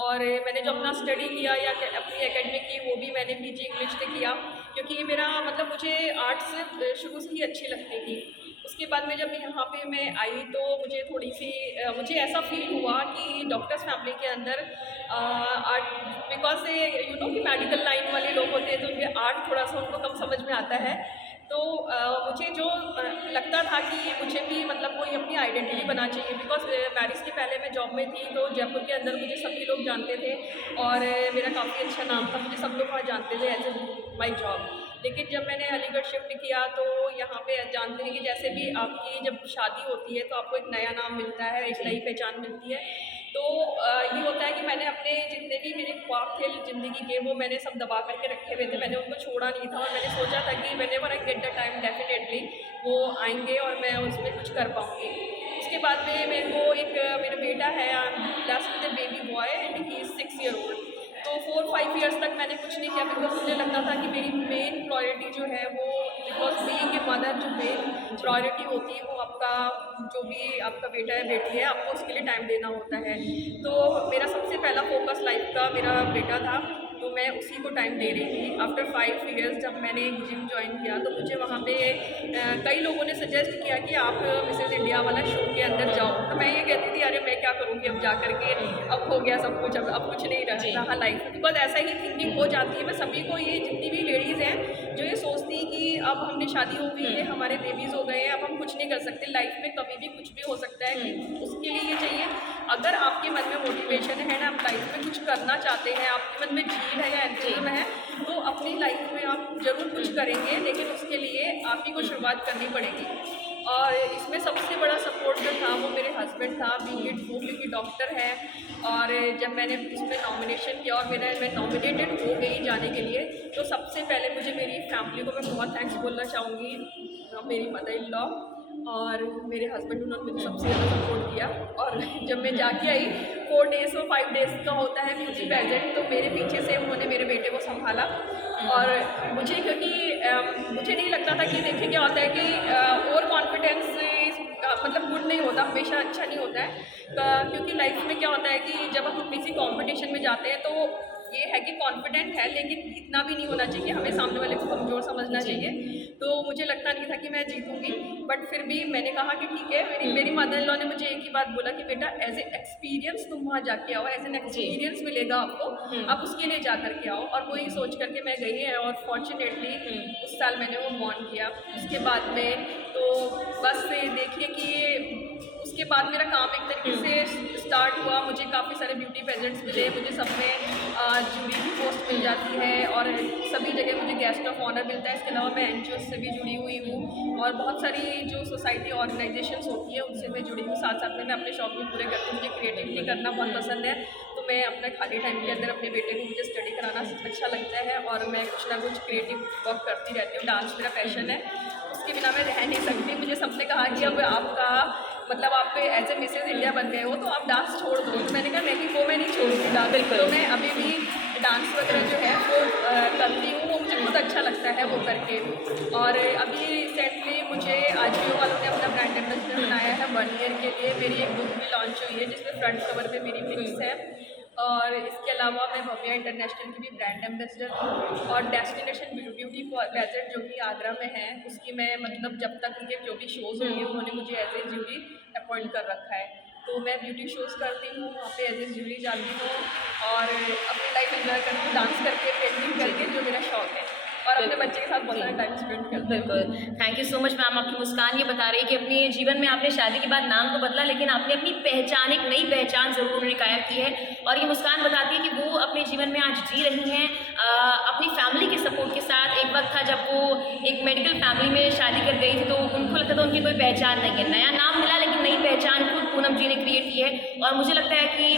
और मैंने जो अपना स्टडी किया या अपनी एकेडमिक की वो भी मैंने पीजी इंग्लिश से किया, क्योंकि मेरा मतलब मुझे आर्ट्स शुरू से ही अच्छी लगती थी। उसके बाद में जब यहाँ पे मैं आई तो मुझे थोड़ी सी मुझे ऐसा फील हुआ कि डॉक्टर्स फैमिली के अंदर आर्ट, बिकॉज यू नो कि मेडिकल लाइन वाले लोग होते हैं तो उनके आर्ट थोड़ा सा उनको कम समझ में आता है। तो मुझे जो लगता था कि मुझे भी मतलब कोई अपनी आइडेंटिटी बना चाहिए, बिकॉज मैरिज के पहले मैं जॉब में थी तो जयपुर के अंदर मुझे सभी लोग जानते थे और मेरा काफ़ी अच्छा नाम था, मुझे सब लोग वहाँ जानते थे एज ए माई जॉब। लेकिन जब मैंने अलीगढ़ शिफ्ट किया तो यहाँ पे जानते हैं कि जैसे भी आपकी जब शादी होती है तो आपको एक नया नाम मिलता है, एक नई पहचान मिलती है। तो ये होता है कि मैंने अपने जितने भी मेरे ख्वाब थे ज़िंदगी के वो मैंने सब दबा करके रखे हुए थे, मैंने उनको छोड़ा नहीं था और मैंने सोचा था कि whenever I get the time definitely वो आएंगे और मैं उसमें कुछ कर पाऊँगी। उसके बाद में मेरे को एक मेरा बेटा है, लास्ट में baby boy and he is 6 year old. तो 4-5 ईयर्स तक मैंने कुछ नहीं किया, बिकॉज मुझे लगता था कि मेरी मेन प्रायोरिटी जो है वो, बिकॉज बीइंग ए मदर जो मेन प्रायोरिटी होती है वो आपका जो भी आपका बेटा है बेटी है आपको उसके लिए टाइम देना होता है। तो मेरा सबसे पहला फोकस लाइफ का मेरा बेटा था, तो मैं उसी को टाइम दे रही थी। आफ्टर 5 ईयर्स जब मैंने जिम ज्वाइन किया तो मुझे वहाँ पे कई लोगों ने सजेस्ट किया कि आप मिसेस इंडिया वाला शो के अंदर जाओ। तो मैं ये कहती थी अरे मैं क्या करूँगी अब जा करके, अब हो गया सब कुछ, अब कुछ नहीं रहा लाइफ में। बिकॉज ऐसा ही थिंकिंग हो जाती है। मैं सभी को, ये जितनी भी लेडीज़ हैं जो ये सोचती हैं कि अब हमने शादी हो गई है, हमारे बेबीज़ हो गए हैं, अब हम कुछ नहीं कर सकते लाइफ में, कभी भी कुछ भी हो सकता है, कि उसके लिए ये चाहिए अगर आपके मन में मोटिवेशन है ना, आप लाइफ में कुछ करना चाहते हैं, आपके मन में झील है या एंथुसिज्म है, तो अपनी लाइफ में आप ज़रूर कुछ करेंगे, लेकिन उसके लिए आप ही को शुरुआत करनी पड़ेगी। और इसमें सबसे बड़ा सपोर्ट जो था वो मेरे हस्बैंड था, बीएड वो क्योंकि डॉक्टर है। और जब मैंने इसमें नॉमिनेशन किया और मैं नॉमिनेटेड हो गई जाने के लिए, तो सबसे पहले मुझे मेरी फैमिली को मैं बहुत थैंक्स बोलना चाहूँगी, मेरी मदर इन लॉ और मेरे हस्बैंड, उन्होंने मुझे सबसे ज़्यादा सपोर्ट किया। और जब मैं जाके आई 4 डेज़ और 5 डेज़ का होता है म्यूजिक प्रेजेंट, तो मेरे पीछे से उन्होंने मेरे बेटे को संभाला। और मुझे, क्योंकि मुझे नहीं लगता था कि देखिए क्या होता है कि ओवर कॉन्फिडेंस मतलब गुड नहीं होता, हमेशा अच्छा नहीं होता है। क्योंकि लाइफ में क्या होता है कि जब हम किसी कॉम्पिटिशन में जाते हैं तो ये है कि कॉन्फिडेंट है, लेकिन इतना भी नहीं होना चाहिए कि हमें सामने वाले को कमज़ोर समझना चाहिए। तो मुझे लगता नहीं था कि मैं जीतूंगी, बट फिर भी मैंने कहा कि ठीक है। मेरी मदर इन लॉ ने मुझे एक ही बात बोला कि बेटा एज ए एक्सपीरियंस तुम वहाँ जाके आओ, एज एन एक्सपीरियंस मिलेगा आपको, आप उसके लिए जा करके आओ। और वही सोच करके मैं गई है और फॉर्चुनेटली उस साल मैंने वो वॉन किया। उसके बाद में तो बस देखिए कि उसके बाद मेरा काम एक तरीके से स्टार्ट हुआ। मुझे काफ़ी सारे ब्यूटी पेजेंट्स मिले, मुझे सब में जूरी की पोस्ट मिल जाती है और सभी जगह मुझे गेस्ट ऑफ ऑनर मिलता है। इसके अलावा मैं एनजीओ से भी जुड़ी हुई हूँ और बहुत सारी जो सोसाइटी ऑर्गेनाइजेशंस होती है उनसे मैं जुड़ी हूँ। साथ साथ में मैं अपने शौक भी पूरे करती हूँ। मुझे क्रिएटिविटी करना बहुत पसंद है, तो मैं अपने खाली टाइम के अंदर अपने बेटे को मुझे स्टडी कराना अच्छा लगता है और मैं कुछ ना कुछ क्रिएटिव वर्क करती रहती हूँ। डांस मेरा पैशन है, उसके बिना मैं रह नहीं सकती। मुझे सबने कहा कि अब आपका मतलब आप एज ए मिसेज इंडिया बन गए हो तो आप डांस छोड़ दो, तो मैंने कहा नहीं, वो मैं नहीं छोड़ूंगी डांस। तो मैं अभी भी डांस वगैरह जो है वो करती हूँ, वो मुझे बहुत अच्छा लगता है वो करके। और अभी रिसेंटली मुझे आजियो वालों ने अपना ब्रांड एम्बेसडर बनाया है 1 ईयर के लिए। मेरी एक बुक भी लॉन्च हुई है जिसमें फ्रंट कवर पे मेरी पिक्स है। और इसके अलावा मैं भव्या इंटरनेशनल की भी ब्रांड एम्बेसडर हूँ और डेस्टिनेशन ब्यूटी पैजेंट जो कि आगरा में है उसकी मैं मतलब जब तक उनके जो भी शोज़ होंगे उन्होंने मुझे एज ए ज्यूरी अपॉइंट कर रखा है। तो मैं ब्यूटी शोज़ करती हूँ, वहाँ पे एज ए ज्यूरी जाती हूँ और अपनी लाइफ एंजॉय करती हूँ, डांस करके, पेंटिंग करके, जो मेरा शौक है, और अपने बच्चे के साथ बहुत सारा टाइम स्पेंड करते हैं। बिल्कुल, thank you so much ma'am. आपकी मुस्कान ये बता रही है कि अपने जीवन में आपने शादी के बाद नाम तो बदला, लेकिन आपने अपनी पहचान, एक नई पहचान ज़रूर उन्होंने कायम की है। और ये मुस्कान बताती है कि वो अपने जीवन में आज जी रही हैं अपनी फैमिली के सपोर्ट के साथ। एक वक्त था जब वो एक मेडिकल फैमिली में शादी कर गई थी तो उनको लगता था उनकी कोई पहचान नहीं है। नया नाम मिला लेकिन नई पहचान खुद पूनम जी ने क्रिएट की है और मुझे लगता है कि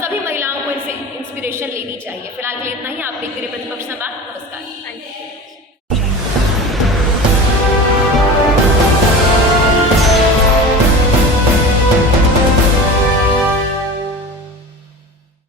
सभी महिलाओं को इनसे इंस्पिरेशन लेनी चाहिए। फिलहाल के लिए इतना ही। आप देखते रहिए प्रतिपक्ष संवाद।